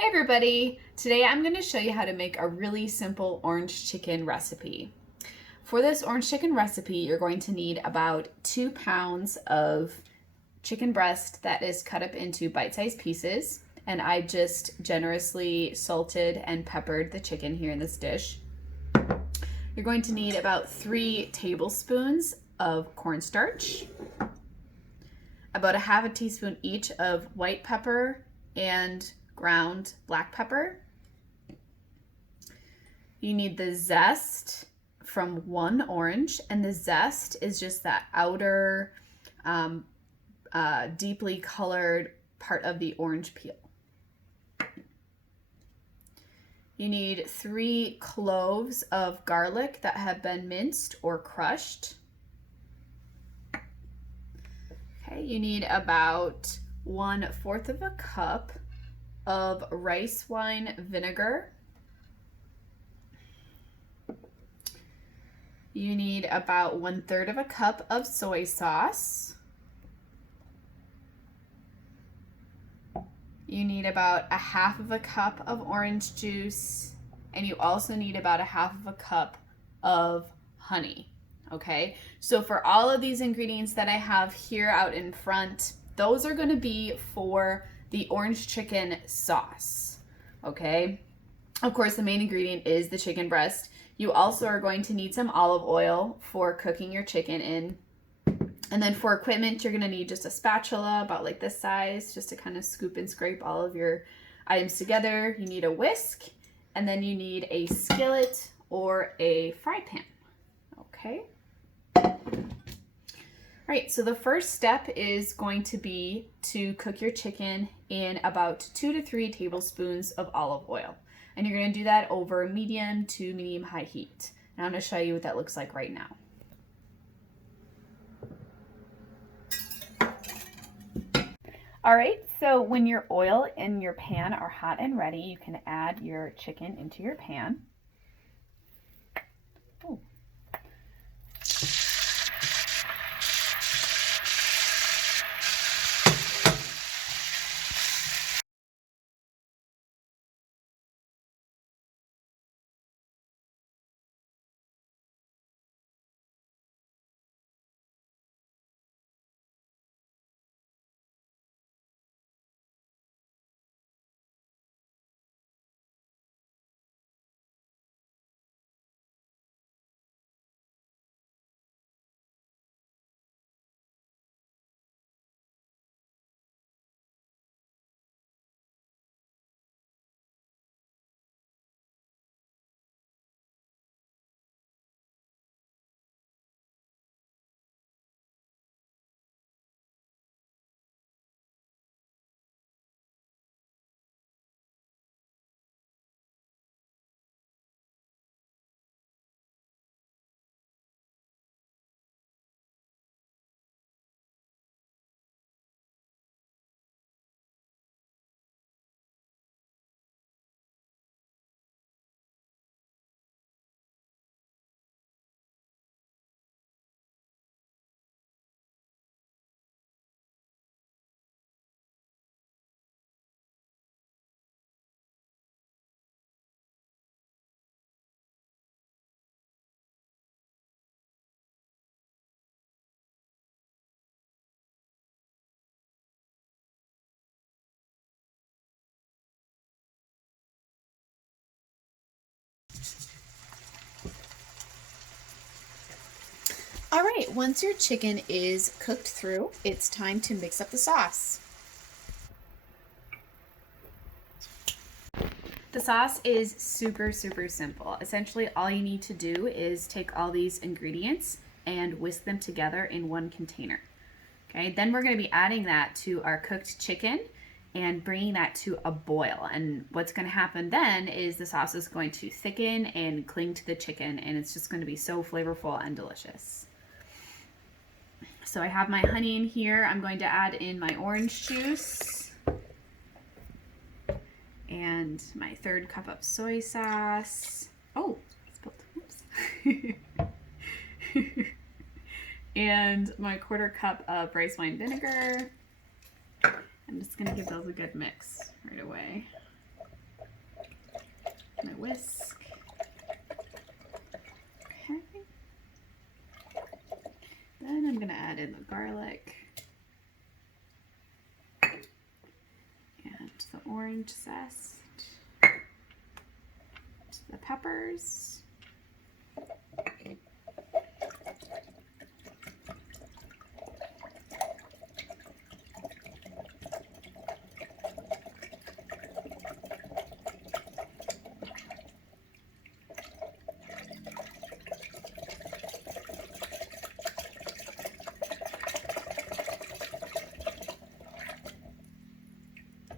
Hey everybody! Today I'm going to show you how to make a really simple orange chicken recipe. For this orange chicken recipe, you're going to need about 2 pounds of chicken breast that is cut up into bite-sized pieces, and I just generously salted and peppered the chicken here in this dish. You're going to need about 3 tablespoons of cornstarch, about a half a teaspoon each of white pepper and ground black pepper. You need the zest from 1 orange, and the zest is just that outer deeply colored part of the orange peel. You need 3 cloves of garlic that have been minced or crushed. Okay, you need about 1/4 of a cup of rice wine vinegar. You need about 1/3 of a cup of soy sauce. You need about a half of a cup of orange juice, and you also need about a half of a cup of honey. Okay, so for all of these ingredients that I have here out in front, those are going to be for the orange chicken sauce. Okay, of course the main ingredient is the chicken breast. You also are going to need some olive oil for cooking your chicken in. And then for equipment, you're going to need just a spatula about like this size, just to kind of scoop and scrape all of your items together. You need a whisk, and then you need a skillet or a fry pan. Okay. Right, so the first step is going to be to cook your chicken in about 2 to 3 tablespoons of olive oil. And you're going to do that over medium to medium high heat. And I'm going to show you what that looks like right now. All right, so when your oil and your pan are hot and ready, you can add your chicken into your pan. Ooh. All right, once your chicken is cooked through, it's time to mix up the sauce. The sauce is super simple. Essentially, all you need to do is take all these ingredients and whisk them together in one container. Okay, then we're going to be adding that to our cooked chicken and bringing that to a boil. And what's going to happen then is the sauce is going to thicken and cling to the chicken, and it's just going to be so flavorful and delicious. So I have my honey in here. I'm going to add in my orange juice and my 1/3 cup of soy sauce. Oh, I spilled. Oops. And my 1/4 cup of rice wine vinegar. I'm just going to give those a good mix right away. whisk. Okay. Then I'm gonna add in the garlic and the orange zest, the peppers,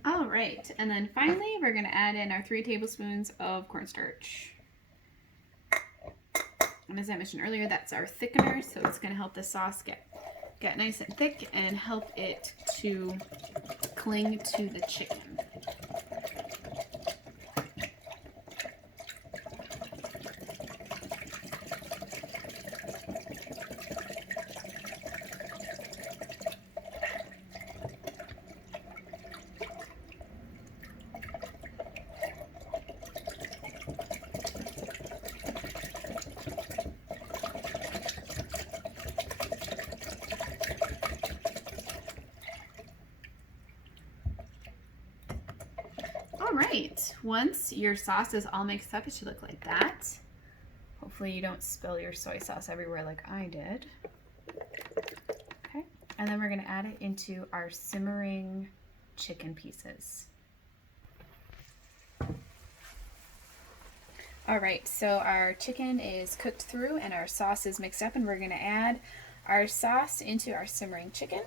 all right, and then finally we're going to add in our 3 tablespoons of cornstarch. And as I mentioned earlier, that's our thickener, so it's going to help the sauce get nice and thick and help it to cling to the chicken. All right, once your sauce is all mixed up, it should look like that. Hopefully you don't spill your soy sauce everywhere like I did. Okay, and then we're gonna add it into our simmering chicken pieces. All right, so our chicken is cooked through and our sauce is mixed up, and we're gonna add our sauce into our simmering chicken.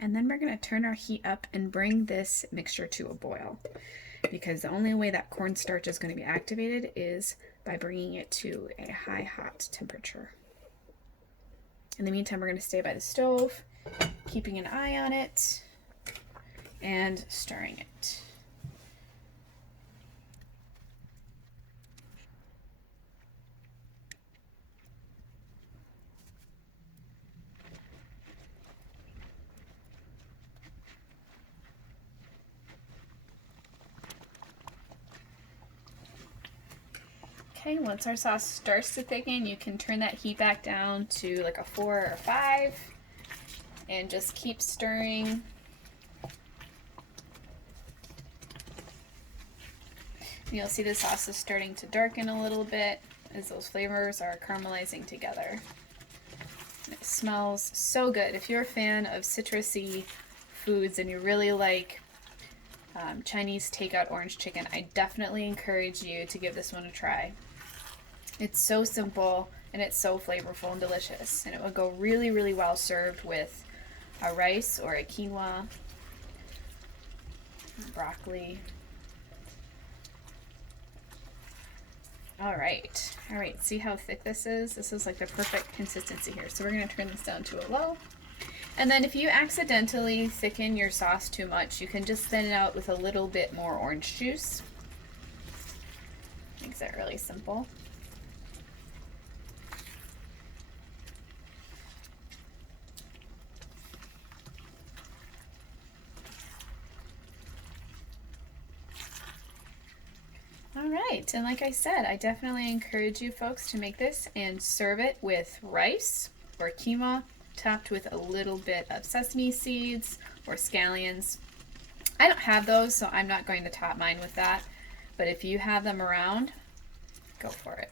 And then we're going to turn our heat up and bring this mixture to a boil, because the only way that cornstarch is going to be activated is by bringing it to a high hot temperature. In the meantime, we're going to stay by the stove, keeping an eye on it and stirring it. Okay, once our sauce starts to thicken, you can turn that heat back down to like a 4 or 5 and just keep stirring. You'll see the sauce is starting to darken a little bit as those flavors are caramelizing together. It smells so good. If you're a fan of citrusy foods and you really like Chinese takeout orange chicken, I definitely encourage you to give this one a try. It's so simple and it's so flavorful and delicious, and it would go really, really well served with a rice or a quinoa, broccoli. All right, see how thick this is? This is like the perfect consistency here. So we're gonna turn this down to a low. And then if you accidentally thicken your sauce too much, you can just thin it out with a little bit more orange juice. Makes it really simple. All right, and like I said, I definitely encourage you folks to make this and serve it with rice or quinoa, topped with a little bit of sesame seeds or scallions. I don't have those, so I'm not going to top mine with that, but if you have them around, go for it.